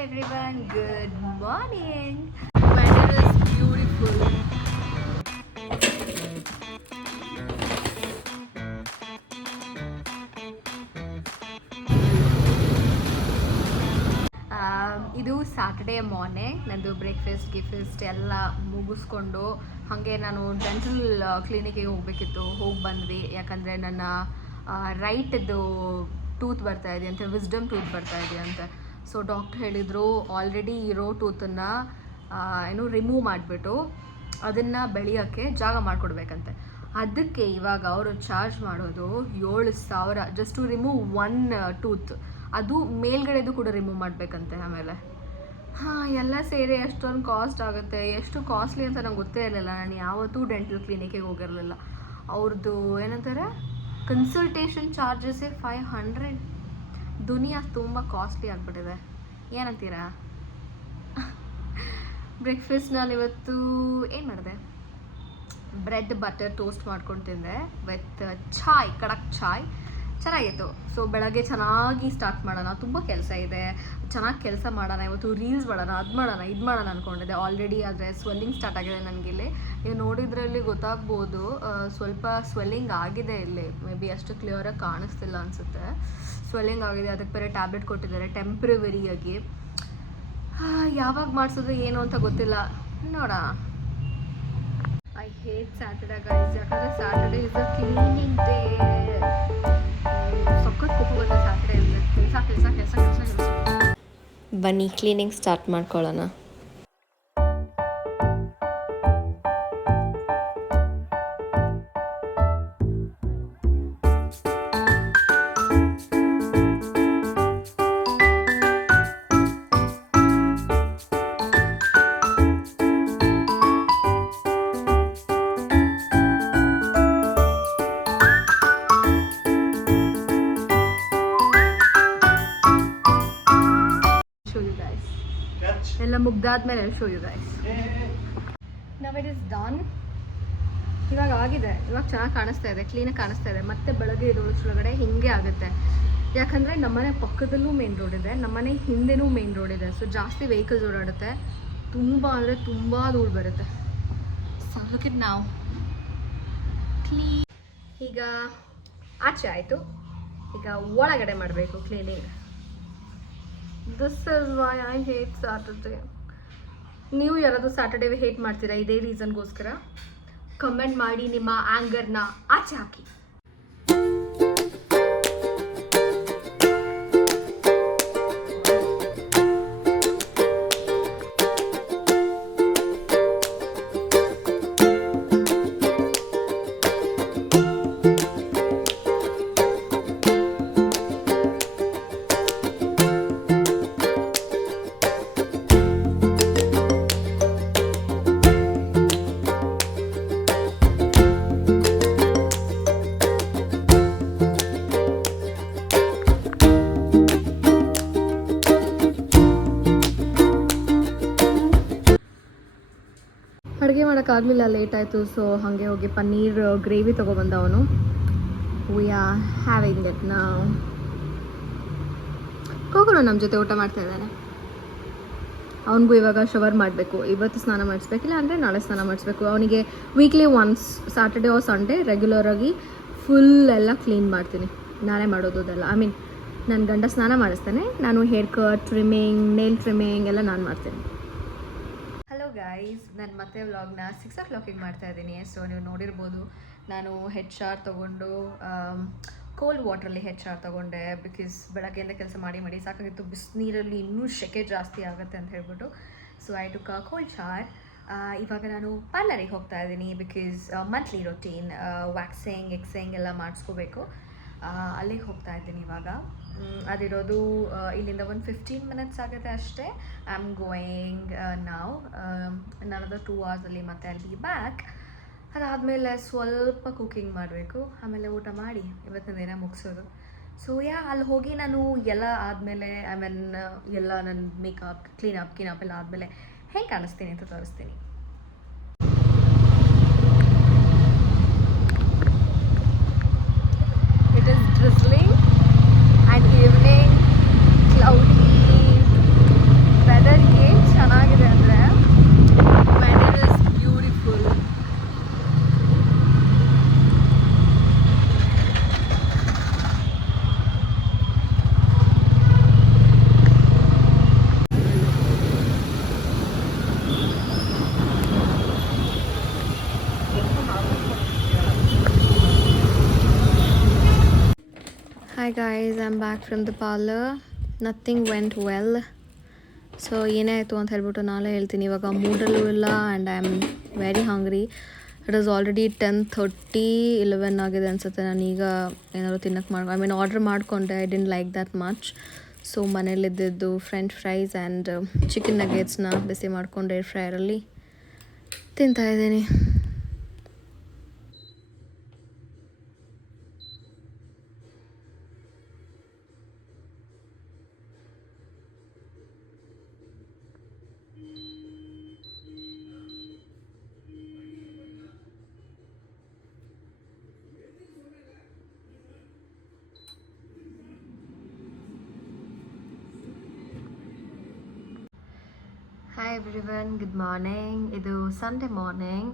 everyone, good morning. Weather is beautiful. ಇದು Saturday morning ನಂದು breakfast ಎಲ್ಲ ಮುಗಿಸ್ಕೊಂಡು ಹಾಗೆ ನಾನು ಡೆಂಟಲ್ ಕ್ಲಿನಿಕ್ಕಿಗೆ ಹೋಗಬೇಕಿತ್ತು. ಹೋಗಿ ಬಂದ್ವಿ. ಯಾಕಂದರೆ ನನ್ನ ರೈಟ್ದು ಟೂತ್ ಬರ್ತಾ ಇದೆ ಅಂತೆ, ವಿಸ್ಡಮ್ ಟೂತ್ ಬರ್ತಾ ಇದೆ ಅಂತೆ. ಸೊ ಡಾಕ್ಟ್ರ್ ಹೇಳಿದರು ಆಲ್ರೆಡಿ ಇರೋ ಟೂತನ್ನು ರಿಮೂವ್ ಮಾಡಿಬಿಟ್ಟು ಅದನ್ನು ಬೆಳೆಯೋಕ್ಕೆ ಜಾಗ ಮಾಡಿಕೊಡ್ಬೇಕಂತೆ. ಅದಕ್ಕೆ ಇವಾಗ ಅವರು ಚಾರ್ಜ್ ಮಾಡೋದು 7,000 just to remove one tooth. ಅದು ಮೇಲ್ಗಡೆದು ಕೂಡ ರಿಮೂವ್ ಮಾಡಬೇಕಂತೆ. ಆಮೇಲೆ ಎಲ್ಲ ಸೇರಿ ಎಷ್ಟೊಂದು ಕಾಸ್ಟ್ ಆಗುತ್ತೆ. ಎಷ್ಟು ಕಾಸ್ಟ್ಲಿ ಅಂತ ನಂಗೆ ಗೊತ್ತೇ ಇರಲಿಲ್ಲ. ನಾನು ಯಾವತ್ತೂ ಡೆಂಟಲ್ ಕ್ಲಿನಿಕ್ಕಿಗೆ ಹೋಗಿರಲಿಲ್ಲ. ಅವ್ರದ್ದು ಏನಂತಾರೆ ಕನ್ಸಲ್ಟೇಷನ್ ಚಾರ್ಜಸ್ಸೇ 500. ದುನಿಯಾ ತುಂಬ ಕಾಸ್ಟ್ಲಿ ಆಗಿಬಿಟ್ಟಿದೆ. ಏನಂತೀರಾ? ಬ್ರೇಕ್ಫಾಸ್ಟ್ ನಾನು ಇವತ್ತು ಏನು ಮಾಡಿದೆ, ಬ್ರೆಡ್ ಬಟರ್ ಟೋಸ್ಟ್ ಮಾಡ್ಕೊಂಡು ತಿಂದೆ ವಿತ್ ಚಾಯ್, ಕಡಕ್ ಚಾಯ್. ಚೆನ್ನಾಗಿತ್ತು. ಸೊ ಬೆಳಗ್ಗೆ ಚೆನ್ನಾಗಿ ಸ್ಟಾರ್ಟ್ ಮಾಡೋಣ, ತುಂಬ ಕೆಲಸ ಇದೆ, ಚೆನ್ನಾಗಿ ಕೆಲಸ ಮಾಡೋಣ, ಇವತ್ತು ರೀಲ್ಸ್ ಮಾಡೋಣ, ಅದು ಮಾಡೋಣ, ಇದು ಮಾಡೋಣ ಅಂದ್ಕೊಂಡಿದ್ದೆ ಆಲ್ರೆಡಿ. ಆದರೆ ಸ್ವೆಲ್ಲಿಂಗ್ ಸ್ಟಾರ್ಟ್ ಆಗಿದೆ ನನಗಿಲ್ಲಿ. ನೀವು ನೋಡಿದ್ರಲ್ಲಿ ಗೊತ್ತಾಗ್ಬೋದು, ಸ್ವಲ್ಪ ಸ್ವೆಲ್ಲಿಂಗ್ ಆಗಿದೆ ಇಲ್ಲಿ. ಮೇ ಬಿ ಅಷ್ಟು ಕ್ಲಿಯರಾಗಿ ಕಾಣಿಸ್ತಿಲ್ಲ ಅನಿಸುತ್ತೆ. ಸ್ವೆಲ್ಲಿಂಗ್ ಆಗಿದೆ. ಅದಕ್ಕೆ ಬೇರೆ ಟ್ಯಾಬ್ಲೆಟ್ ಕೊಟ್ಟಿದ್ದಾರೆ ಟೆಂಪ್ರವರಿಯಾಗಿ. ಯಾವಾಗ ಮಾಡಿಸೋದು ಏನು ಅಂತ ಗೊತ್ತಿಲ್ಲ, ನೋಡೋಣ. I hate Saturday guys. ಯಾಕಂದರೆ Saturday is a cleaning day. ಸಖತ್ ಕೋಪ ಬರುತ್ತೆ ಸ್ಯಾಟರ್ಡೇ ಅಂದರೆ. ಕೆಲಸ. ಬನ್ನಿ ಕ್ಲೀನಿಂಗ್ ಸ್ಟಾರ್ಟ್ ಮಾಡ್ಕೊಳ್ಳೋಣ. ಎಲ್ಲ ಮುಗ್ದಾದ್ಮೇಲೆ show you guys. Now it is done. ಇವಾಗ ಆಗಿದೆ. ಇವಾಗ ಚೆನ್ನಾಗಿ ಕಾಣಿಸ್ತಾ ಇದೆ, ಕ್ಲೀನಾಗಿ ಕಾಣಿಸ್ತಾ ಇದೆ. ಮತ್ತೆ ಬೆಳಗ್ಗೆ ಇರೋಳೊಳಗಡೆ ಹಿಂಗೆ ಆಗುತ್ತೆ. ಯಾಕಂದರೆ ನಮ್ಮನೆ ಪಕ್ಕದಲ್ಲೂ ಮೇನ್ ರೋಡ್ ಇದೆ, ನಮ್ಮನೆ ಹಿಂದೆನೂ ಮೇನ್ ರೋಡ್ ಇದೆ. ಸೊ ಜಾಸ್ತಿ ವೆಹಿಕಲ್ಸ್ ಓಡಾಡುತ್ತೆ. ತುಂಬ ಅಂದರೆ ತುಂಬ ಧೂಳು ಬರುತ್ತೆ. So look it now clean. ಈಗ ಆಚೆ ಆಯಿತು, ಈಗ ಒಳಗಡೆ ಮಾಡಬೇಕು cleaning. This is why I hate Saturday. ನೀವು ಯಾರಾದರೂ ಸ್ಯಾಟರ್ಡೇ ಹೇಟ್ ಮಾಡ್ತೀರಾ ಇದೇ ರೀಸನ್ಗೋಸ್ಕರ? ಕಮೆಂಟ್ ಮಾಡಿ ನಿಮ್ಮ ಆ್ಯಂಗರ್ನ ಆಚೆ ಹಾಕಿ. ಅಡುಗೆ ಮಾಡೋಕ್ಕಾಗಲಿಲ್ಲ, ಲೇಟ್ ಆಯಿತು. ಸೊ ಹಾಗೆ ಹೋಗಿ ಪನ್ನೀರ್ ಗ್ರೇವಿ ತೊಗೊಬಂದ ಅವನು. We are having it now. ಕೋಕೋನು ನಮ್ಮ ಜೊತೆ ಊಟ ಮಾಡ್ತಾ ಇದ್ದಾನೆ. ಅವನಿಗೂ ಇವಾಗ ಶವರ್ ಮಾಡಬೇಕು. ಇವತ್ತು ಸ್ನಾನ ಮಾಡಿಸ್ಬೇಕಿಲ್ಲ ಅಂದರೆ ನಾಳೆ ಸ್ನಾನ ಮಾಡಿಸ್ಬೇಕು. ಅವನಿಗೆ weekly once Saturday or Sunday ರೆಗ್ಯುಲರಾಗಿ ಫುಲ್ ಎಲ್ಲ ಕ್ಲೀನ್ ಮಾಡ್ತೀನಿ. ನಾನೇ ಮಾಡೋದು ಅದೆಲ್ಲ. ಐ ಮೀನ್ ನನ್ನ ಗಂಡ ಸ್ನಾನ ಮಾಡಿಸ್ತಾನೆ, ನಾನು hair cut, trimming, nail trimming ಎಲ್ಲ ನಾನು ಮಾಡ್ತೀನಿ. ಗೈಸ್, ನಾನು ಮತ್ತೆ ವ್ಲಾಗ್ನ 6 o'clock ಮಾಡ್ತಾ ಇದ್ದೀನಿ. ಸೊ ನೀವು ನೋಡಿರ್ಬೋದು, ನಾನು ಹೆಡ್ ಶಾರ್ ತೊಗೊಂಡು ಕೋಲ್ಡ್ ವಾಟ್ರಲ್ಲಿ ಹೆಡ್ ಶಾರ್ ತೊಗೊಂಡೆ. ಬಿಕಾಸ್ ಬೆಳಗ್ಗೆಯಿಂದ ಕೆಲಸ ಮಾಡಿ ಸಾಕಾಗಿತ್ತು. ಬಿಸಿನೀರಲ್ಲಿ ಇನ್ನೂ ಸೆಕೆ ಜಾಸ್ತಿ ಆಗುತ್ತೆ ಅಂತ ಹೇಳ್ಬಿಟ್ಟು. So I took cold shower. ಇವಾಗ ನಾನು ಪಾರ್ಲರಿಗೆ ಹೋಗ್ತಾ ಇದ್ದೀನಿ. ಬಿಕಾಸ್ ಮಂತ್ಲಿ ರೊಟೀನ್ ವ್ಯಾಕ್ಸಿಂಗ್ ಎಕ್ಸಿಂಗ್ ಎಲ್ಲ ಮಾಡಿಸ್ಕೋಬೇಕು. ಅಲ್ಲಿಗೆ ಹೋಗ್ತಾ ಇದ್ದೀನಿ ಇವಾಗ. ಅದಿರೋದು ಇಲ್ಲಿಂದ ಒಂದು 15 minutes ಆಗುತ್ತೆ ಅಷ್ಟೇ. ಐ ಆಮ್ ಗೋಯಿಂಗ್ ನಾವು ನನದು 2 hours ಮತ್ತೆ ಐಲ್ ಬಿ ಬ್ಯಾಕ್. ಅದಾದಮೇಲೆ ಸ್ವಲ್ಪ ಕುಕ್ಕಿಂಗ್ ಮಾಡಬೇಕು, ಆಮೇಲೆ ಊಟ ಮಾಡಿ ಇವತ್ತಿನ ದಿನ ಮುಗಿಸೋದು. ಸೊ ಅಲ್ಲಿ ಹೋಗಿ ನಾನು ಎಲ್ಲ ಆದಮೇಲೆ ಐ ಮೀನ್ ಎಲ್ಲ ನನ್ನ ಮೇಕಪ್ ಕ್ಲೀನಪ್ ಎಲ್ಲ ಆದಮೇಲೆ ಹೆಂಗೆ ಕಾಣಿಸ್ತೀನಿ ಅಂತ ತೋರಿಸ್ತೀನಿ. It is drizzling and evening, cloudy. Hi guys, I'm back from the parlor. Nothing went well. So ಏನೇ ಆಯಿತು ಅಂತ ಹೇಳ್ಬಿಟ್ಟು ನಾಳೆ ಹೇಳ್ತೀನಿ. ಇವಾಗ ಮೂಡಲ್ಲೂ ಇಲ್ಲ and I am very hungry. It is already 10:30 11 ಆಗಿದೆ ಅನಿಸುತ್ತೆ. ನಾನೀಗ ಏನಾದ್ರು ತಿನ್ನಕ್ಕೆ ಆರ್ಡ್ರ್ ಮಾಡಿಕೊಂಡೆ. I didn't like that much. So ಮನೇಲಿದ್ದಿದ್ದು ಫ್ರೆಂಚ್ ಫ್ರೈಸ್ ಆ್ಯಂಡ್ ಚಿಕನ್ ನಗೇಟ್ಸ್ನ ಬಿಸಿ ಮಾಡಿಕೊಂಡು ಏರ್ ಫ್ರೈರಲ್ಲಿ ತಿಂತಾಯಿದ್ದೀನಿ. Hi everyone, good morning. ಇದು ಸಂಡೇ ಮಾರ್ನಿಂಗ್.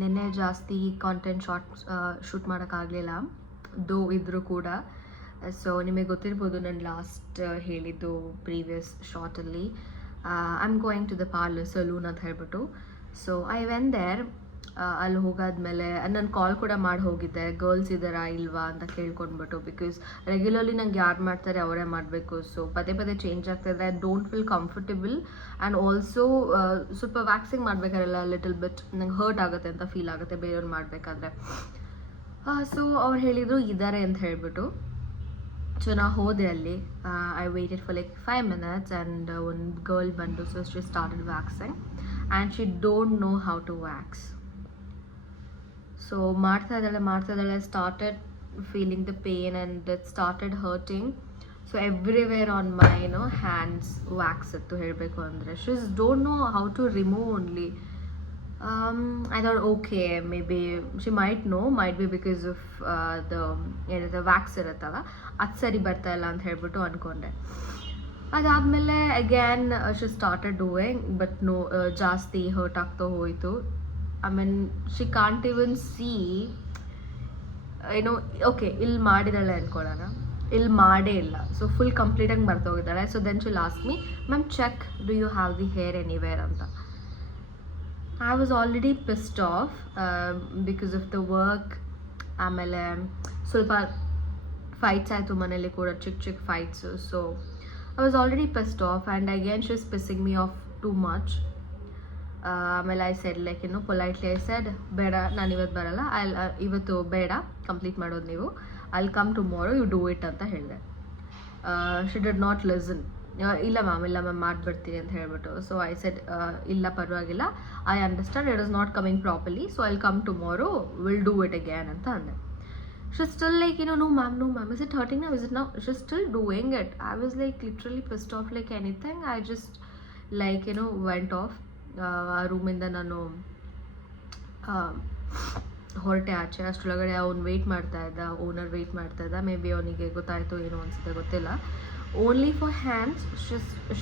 ನಿನ್ನೆ ಜಾಸ್ತಿ ಕಾಂಟೆಂಟ್ ಶೂಟ್ ಮಾಡೋಕ್ಕಾಗಲಿಲ್ಲ, ದೋ ಇದ್ದರೂ ಕೂಡ. ಸೊ ನಿಮಗೆ ಗೊತ್ತಿರ್ಬೋದು, ನಾನು ಲಾಸ್ಟ್ ಹೇಳಿದ್ದು ಪ್ರೀವಿಯಸ್ ಶಾರ್ಟಲ್ಲಿ I am going to the parlour salon ಅಂತ ಹೇಳ್ಬಿಟ್ಟು. So I went there. ಅಲ್ಲಿ ಹೋಗಾದ್ಮೇಲೆ ನಾನು ಕಾಲ್ ಕೂಡ ಮಾಡಿ ಹೋಗಿದ್ದೆ, ಗರ್ಲ್ಸ್ ಇದ್ದಾರಾ ಇಲ್ವಾ ಅಂತ ಕೇಳ್ಕೊಂಡ್ಬಿಟ್ಟು. ಬಿಕಾಸ್ ರೆಗ್ಯುಲರ್ಲಿ ನಂಗೆ ಯಾರು ಮಾಡ್ತಾರೆ ಅವರೇ ಮಾಡಬೇಕು. ಸೊ ಪದೇ ಪದೇ ಚೇಂಜ್ ಆಗ್ತಾಯಿದ್ರೆ I don't feel comfortable. And also ಸ್ವಲ್ಪ ವ್ಯಾಕ್ಸಿಂಗ್ ಮಾಡಬೇಕಾರಲ್ಲ, ಲಿಟಲ್ ಬಿಟ್ ನಂಗೆ ಹರ್ಟ್ ಆಗುತ್ತೆ ಅಂತ ಫೀಲ್ ಆಗುತ್ತೆ ಬೇರೆಯವ್ರು ಮಾಡಬೇಕಾದ್ರೆ. ಸೊ ಅವ್ರು ಹೇಳಿದರು ಇದ್ದಾರೆ ಅಂತ ಹೇಳಿಬಿಟ್ಟು. ಸೊ ನಾ ಹೋದೆ ಅಲ್ಲಿ. I waited for like 5 minutes and ಒಂದು ಗರ್ಲ್ ಬಂದು. So she started waxing and she don't know how to wax. So ಮಾಡ್ತಾ ಇದ್ದಾಳೆ started feeling the pain and it started hurting. So everywhere on my hands wax ಇತ್ತು ಹೇಳಬೇಕು ಅಂದರೆ. She's don't know how to remove only. I thought okay, maybe she might be because of the wax ಇರುತ್ತಲ್ಲ, ಅದು ಸರಿ ಬರ್ತಾ ಇಲ್ಲ ಅಂತ ಹೇಳ್ಬಿಟ್ಟು ಅಂದ್ಕೊಂಡೆ. ಅದಾದಮೇಲೆ again she started doing, but ಜಾಸ್ತಿ ಹರ್ಟ್ ಆಗ್ತಾ ಹೋಯಿತು. I mean she can't even see okay ಇಲ್ಲಿ ಮಾಡಿದಾಳೆ ಅಂದ್ಕೊಳ್ಳೋಣ, ಇಲ್ಲಿ ಮಾಡೇ ಇಲ್ಲ. ಸೊ ಫುಲ್ ಕಂಪ್ಲೀಟಾಗಿ ಬರ್ತೋಗಿದ್ದಾಳೆ. ಸೊ ದೆನ್ ಶಿ ಲಾಸ್ಟ್ me, ma'am check do you have the hair anywhere ಅಂತ. I was already pissed off because of the work. ಆಮೇಲೆ ಸ್ವಲ್ಪ ಫೈಟ್ಸ್ ಆಯಿತು ಮನೇಲಿ ಕೂಡ, ಚಿಕ್ಕ fights. So I was already pissed off and again she is pissing me off too much. ಆಮೇಲೆ I said like politely I said, ಬೇಡ ನಾನು ಇವತ್ತು ಬರಲ್ಲ, ಇವತ್ತು ಬೇಡ ಕಂಪ್ಲೀಟ್ ಮಾಡೋದು ನೀವು, I'll come tomorrow, you do it ಅಂತ ಹೇಳಿದೆ. She did not listen. ಇಲ್ಲ ಮ್ಯಾಮ್ ಮಾಡಿಬಿಡ್ತೀನಿ ಅಂತ ಹೇಳ್ಬಿಟ್ಟು. ಸೊ ಐ ಸೆಡ್ ಇಲ್ಲ ಪರವಾಗಿಲ್ಲ, I understand it is not coming properly, so I'll come tomorrow, will do it again ಅಂತ ಅಂದೆ. She still like no ma'am, is it hurting now, is it now? She's still doing it. I was like literally pissed off like anything. I just like went off. ಆ ರೂಮಿಂದ ನಾನು ಹೊರಟೆ ಆಚೆ. ಅಷ್ಟರೊಳಗಡೆ ಅವ್ನು wait ಮಾಡ್ತಾಯಿದ್ದ, owner wait ಮಾಡ್ತಾಯಿದ್ದ. Maybe ಅವನಿಗೆ ಗೊತ್ತಾಯಿತು ಏನೋ ಅನಿಸುತ್ತೆ, ಗೊತ್ತಿಲ್ಲ. Only for hands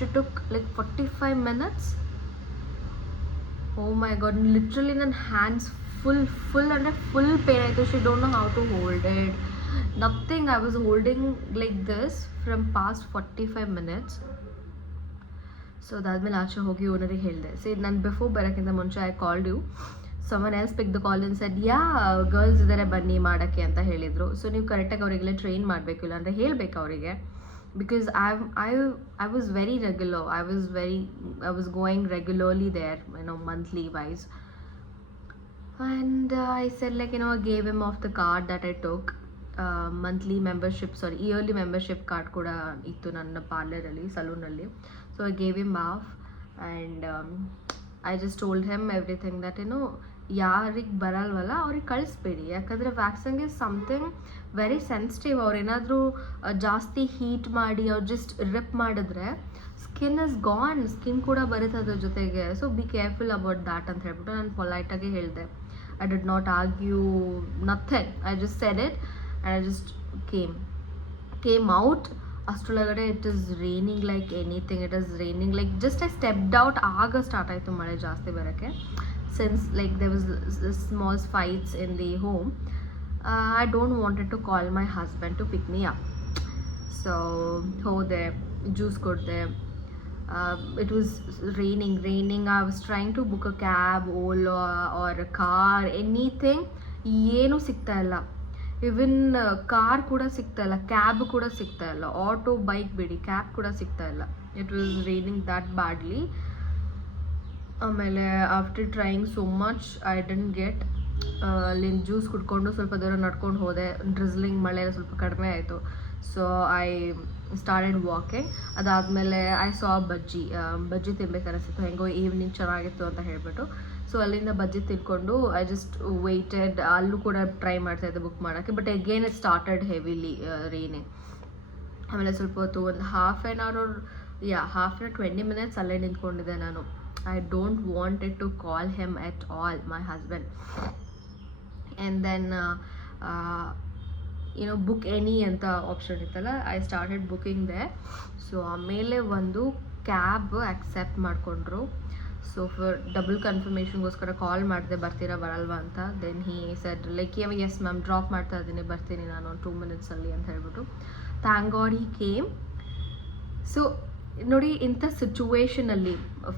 she took like 45 minutes. Oh my god, literally ನನ್ನ ಹ್ಯಾಂಡ್ಸ್ ಫುಲ್ ಅಂದರೆ ಫುಲ್ ಪೇನ್ ಆಯಿತು. She don't know how to hold it, nothing. I was holding like this from past 45 minutes. So ಅದಾದಮೇಲೆ ಆಚೆ ಹೋಗಿ ಓನರಿಗೆ ಹೇಳಿದೆ. ನಾನು before ಬರೋಕ್ಕಿಂತ ಮುಂಚೆ I called you, someone else pick the call in shed girls ಇದ್ದಾರೆ ಬನ್ನಿ ಮಾಡೋಕ್ಕೆ ಅಂತ ಹೇಳಿದರು. ಸೊ ನೀವು ಕರೆಕ್ಟಾಗಿ ಅವರಿಗೆಲ್ಲ ಟ್ರೈನ್ ಮಾಡಬೇಕು, ಇಲ್ಲಾಂದರೆ ಹೇಳಬೇಕು ಅವರಿಗೆ. Because I was very regular. I was going regularly there monthly wise. And I said like gave him of the card that I took. Monthly membership, yearly membership card ಕೂಡ ಇತ್ತು ನನ್ನ ಪಾರ್ಲರಲ್ಲಿ, ಸಲೂನಲ್ಲಿ. So I gave him off and I just told him everything that ಯಾರಿಗೆ ಬರಲ್ವಲ್ಲ ಅವ್ರಿಗೆ ಕಳಿಸ್ಬೇಡಿ, ಯಾಕಂದರೆ waxing is something very sensitive. ಅವ್ರೇನಾದರೂ ಜಾಸ್ತಿ heat ಮಾಡಿ ಅವ್ರು ಜಸ್ಟ್ ರಿಪ್ ಮಾಡಿದ್ರೆ ಸ್ಕಿನ್ ಇಸ್ ಗಾನ್, ಸ್ಕಿನ್ ಕೂಡ ಬರುತ್ತೆ ಅದ್ರ ಜೊತೆಗೆ. So be careful about that ಅಂತ ಹೇಳ್ಬಿಟ್ಟು ನಾನು ಪೊಲೈಟಾಗಿ ಹೇಳಿದೆ. I did not argue, nothing. I just said it and I just came out. ಅಷ್ಟರೊಳಗಡೆ it is raining like anything. It is raining like just I stepped out. ಆಗ start ಆಯಿತು ಮಳೆ ಜಾಸ್ತಿ ಬರೋಕ್ಕೆ. Since like there was small fights in the home, I don't wanted to call my husband to pick me up. So ಹೋದೆ, juice ಕೊಡಿದೆ. It was raining. I was trying to book a cab, Ola or car, anything. ಏನೂ ಸಿಗ್ತಾ ಇಲ್ಲ. ಇವನ್ car ಕೂಡ ಸಿಗ್ತಾ ಇಲ್ಲ, cab ಕೂಡ ಸಿಗ್ತಾ ಇಲ್ಲ, ಆಟೋ ಬೈಕ್ ಬಿಡಿ ಕ್ಯಾಬ್ ಕೂಡ ಸಿಗ್ತಾ ಇಲ್ಲ. It was raining that badly. ಆಮೇಲೆ after trying so much I didn't get. ಅಲ್ಲಿಂದ ಜ್ಯೂಸ್ ಕುಡ್ಕೊಂಡು ಸ್ವಲ್ಪ ದೂರ ನಡ್ಕೊಂಡು ಹೋದೆ. ಡ್ರಿಸ್ಲಿಂಗ್ ಮಳೆ ಸ್ವಲ್ಪ ಕಡಿಮೆ ಆಯಿತು. So I started walking. ಅದಾದಮೇಲೆ ಐ ಸಾ ಬಜ್ಜಿ ತಿನ್ಬೇಕು ಅನಿಸ್ತಿತ್ತು, ಹೆಂಗೋ ಈವ್ನಿಂಗ್ ಚೆನ್ನಾಗಿತ್ತು ಅಂತ ಹೇಳ್ಬಿಟ್ಟು. ಸೊ ಅಲ್ಲಿಂದ ಬಜ್ಜಿ ತಿನ್ಕೊಂಡು ಐ ಜಸ್ಟ್ ವೆಯ್ಟೆಡ್. ಅಲ್ಲೂ ಕೂಡ ಟ್ರೈ ಮಾಡ್ತಾಯಿದ್ದೆ ಬುಕ್ ಮಾಡೋಕ್ಕೆ, but again it started heavily raining. ಆಮೇಲೆ ಸ್ವಲ್ಪ ಹೊತ್ತು ಒಂದು ಹಾಫ್ ಆನ್ 20 minutes ಅಲ್ಲೇ ನಿಂತ್ಕೊಂಡಿದ್ದೆ ನಾನು. I don't wanted to call him at all, my husband. And then book any ಅಂತ ಆಪ್ಷನ್ ಇತ್ತಲ್ಲ, I started booking the. So ಆಮೇಲೆ ಒಂದು ಕ್ಯಾಬ್ ಆಕ್ಸೆಪ್ಟ್ ಮಾಡಿಕೊಂಡ್ರು. ಸೊ ಫಾರ್ ಡಬಲ್ ಕನ್ಫರ್ಮೇಷನ್ಗೋಸ್ಕರ ಕಾಲ್ ಮಾಡಿದೆ, ಬರ್ತೀರಾ ಬರಲ್ವಾ ಅಂತ. Then he said like yes ma'am, drop ಮಾಡ್ತಾ ಇದ್ದೀನಿ, ಬರ್ತೀನಿ ನಾನು 2 minutes ಅಂತ ಹೇಳ್ಬಿಟ್ಟು. Thank God he came. So ನೋಡಿ, ಇಂಥ ಸಿಚುವೇಶನಲ್ಲಿ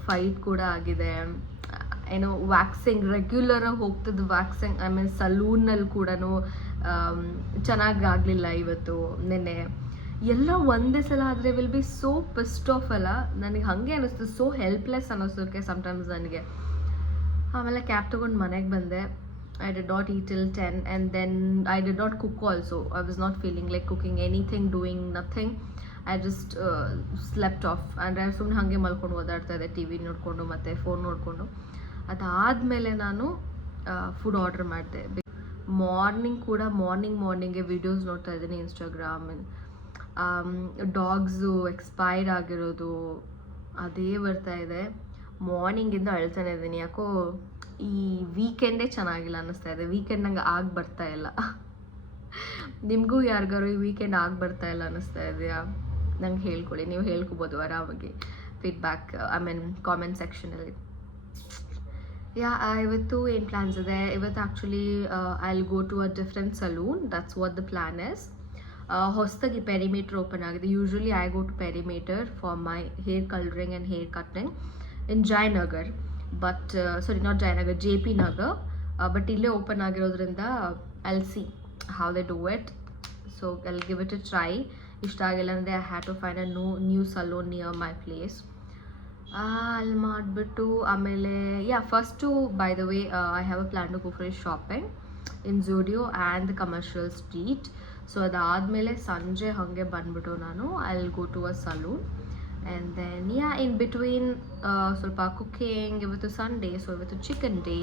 ಫೈಟ್ ಕೂಡ ಆಗಿದೆ. ವ್ಯಾಕ್ಸಿಂಗ್ ರೆಗ್ಯುಲರಾಗಿ ಹೋಗ್ತಿದ್ದು ವ್ಯಾಕ್ಸಿಂಗ್, ಐ ಮೀನ್ ಸಲೂನಲ್ಲಿ ಕೂಡ ಚೆನ್ನಾಗಿ ಆಗಲಿಲ್ಲ ಇವತ್ತು ನೆನ್ನೆ ಎಲ್ಲ ಒಂದೇ ಸಲ ಆದರೆ ವಿಲ್ ಬಿ ಸೋ ಪಿಸ್ಡ್ ಆಫ್ ಅಲ್ಲ. ನನಗೆ ಹಾಗೆ ಅನ್ನಿಸ್ತು, ಸೋ ಹೆಲ್ಪ್ಲೆಸ್ ಅನ್ನಿಸೋಕ್ಕೆ ಸಮ್ಟೈಮ್ಸ್ ನನಗೆ. ಆಮೇಲೆ ಕ್ಯಾಬ್ ತೊಗೊಂಡು ಮನೆಗೆ ಬಂದೆ. I did not eat till 10 and then I did not cook also. I was not feeling like cooking anything, doing nothing. I just slept off. ಅಂದರೆ ಸುಮ್ಮನೆ ಹಾಗೆ ಮಲ್ಕೊಂಡು ಓದಾಡ್ತಾ ಇದ್ದೆ, ಟಿ ವಿ ನೋಡಿಕೊಂಡು ಮತ್ತು ಫೋನ್ ನೋಡಿಕೊಂಡು. ಅದಾದಮೇಲೆ ನಾನು ಫುಡ್ ಆರ್ಡರ್ ಮಾಡಿದೆ. ಮಾರ್ನಿಂಗ್ಗೆ ವೀಡಿಯೋಸ್ ನೋಡ್ತಾ ಇದ್ದೀನಿ ಇನ್ಸ್ಟಾಗ್ರಾಮ್. ಡಾಗ್ಸು ಎಕ್ಸ್ಪೈರ್ ಆಗಿರೋದು ಅದೇ ಬರ್ತಾ ಇದೆ. ಮಾರ್ನಿಂಗಿಂದ ಅಳ್ತಾನೆ ಇದ್ದೀನಿ. ಯಾಕೋ ಈ ವೀಕೆಂಡೇ ಚೆನ್ನಾಗಿಲ್ಲ ಅನ್ನಿಸ್ತಾ ಇದೆ. ವೀಕೆಂಡ್ ನಂಗೆ ಆಗಿ ಬರ್ತಾ ಇಲ್ಲ. ನಿಮಗೂ ಯಾರಿಗಾರು ಈ ವೀಕೆಂಡ್ ಆಗಿ ಬರ್ತಾ ಇಲ್ಲ ಅನ್ನಿಸ್ತಾ ಇದೆಯಾ? ನಂಗೆ ಹೇಳ್ಕೊಳ್ಳಿ, ನೀವು ಹೇಳ್ಕೊಬೋದು ಆರಾಮಾಗಿ ಫೀಡ್ಬ್ಯಾಕ್, ಐ ಮೀನ್ ಕಾಮೆಂಟ್ ಸೆಕ್ಷನಲ್ಲಿ. ಇವತ್ತು ಏನು ಪ್ಲ್ಯಾನ್ಸ್ ಇದೆ? ಇವತ್ತು actually I will go to a different salon. That's what the plan is. ಹೊಸದಾಗಿ ಪೆರಿಮೀಟರ್ ಓಪನ್ ಆಗಿದೆ. Usually I go to Perimeter for my hair colouring and hair cutting in Jayanagar. But not Jayanagar, JP Nagar. But ಇಲ್ಲೇ open ಆಗಿರೋದ್ರಿಂದ I see how they do it. So I give it a try. ಇಷ್ಟ ಆಗಿಲ್ಲ ಅಂದರೆ I have to find a new salon near my place. ಅಲ್ಲಿ ಮಾಡಿಬಿಟ್ಟು ಆಮೇಲೆ first by the way I have a plan to go for shopping in Zudio and Commercial Street. So ಅದಾದಮೇಲೆ ಸಂಜೆ ಹಾಗೆ ಬಂದುಬಿಟ್ಟು ನಾನು I will go to a salon. And then in between ಸ್ವಲ್ಪ cooking. ಇವತ್ತು ಸಂಡೇ, ಸೊ ಇವತ್ತು ಚಿಕನ್ ಡೇ.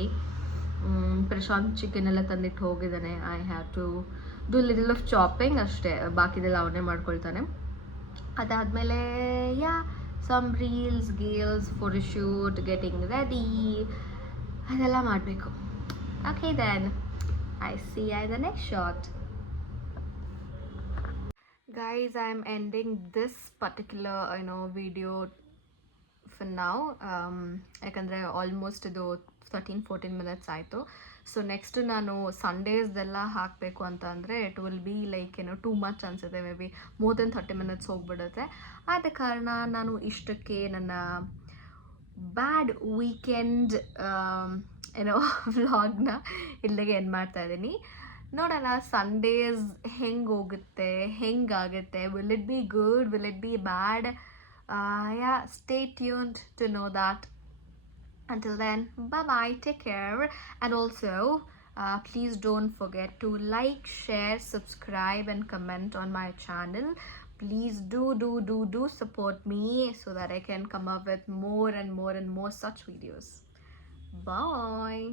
ಪ್ರಶಾಂತ್ ಚಿಕನ್ ಎಲ್ಲ ತಂದಿಟ್ಟು ಹೋಗಿದ್ದಾನೆ. I have to do little of chopping ಅಷ್ಟೇ, ಬಾಕಿದೆಲ್ಲ ಅವನೇ ಮಾಡ್ಕೊಳ್ತಾನೆ. ಅದಾದಮೇಲೆ some reels photoshoot, getting ready, ಅದೆಲ್ಲ ಮಾಡಬೇಕು. Okay then I C you the next shot. Guys, I am ending this particular video for now. ಯಾಕಂದರೆ ಆಲ್ಮೋಸ್ಟ್ ಇದು 13-14 minutes ಆಯಿತು. ಸೊ ನೆಕ್ಸ್ಟ್ ನಾನು ಸಂಡೇಸ್ದೆಲ್ಲ ಹಾಕಬೇಕು ಅಂತ ಅಂದರೆ it will be like too much ಅನಿಸುತ್ತೆ. Maybe more then 30 minutes ಹೋಗ್ಬಿಡುತ್ತೆ. ಆದ ಕಾರಣ ನಾನು ಇಷ್ಟಕ್ಕೆ ನನ್ನ ಬ್ಯಾಡ್ ವೀಕೆಂಡ್ ವ್ಲಾಗ್ನ ಇಲ್ಲಿಗೆ ಎಂಡ್ ಮಾಡ್ತಾಯಿದ್ದೀನಿ. ನೋಡೋಣ ಸಂಡೇಸ್ ಹೆಂಗೋಗುತ್ತೆ, ಹೆಂಗಾಗುತ್ತೆ. Will it be good, will it be bad? Stay tuned to know that. Until then, bye-bye, take care. And also, please don't forget to like, share, subscribe and comment on my channel. Please do support me so that I can come up with more and more such videos. Bye.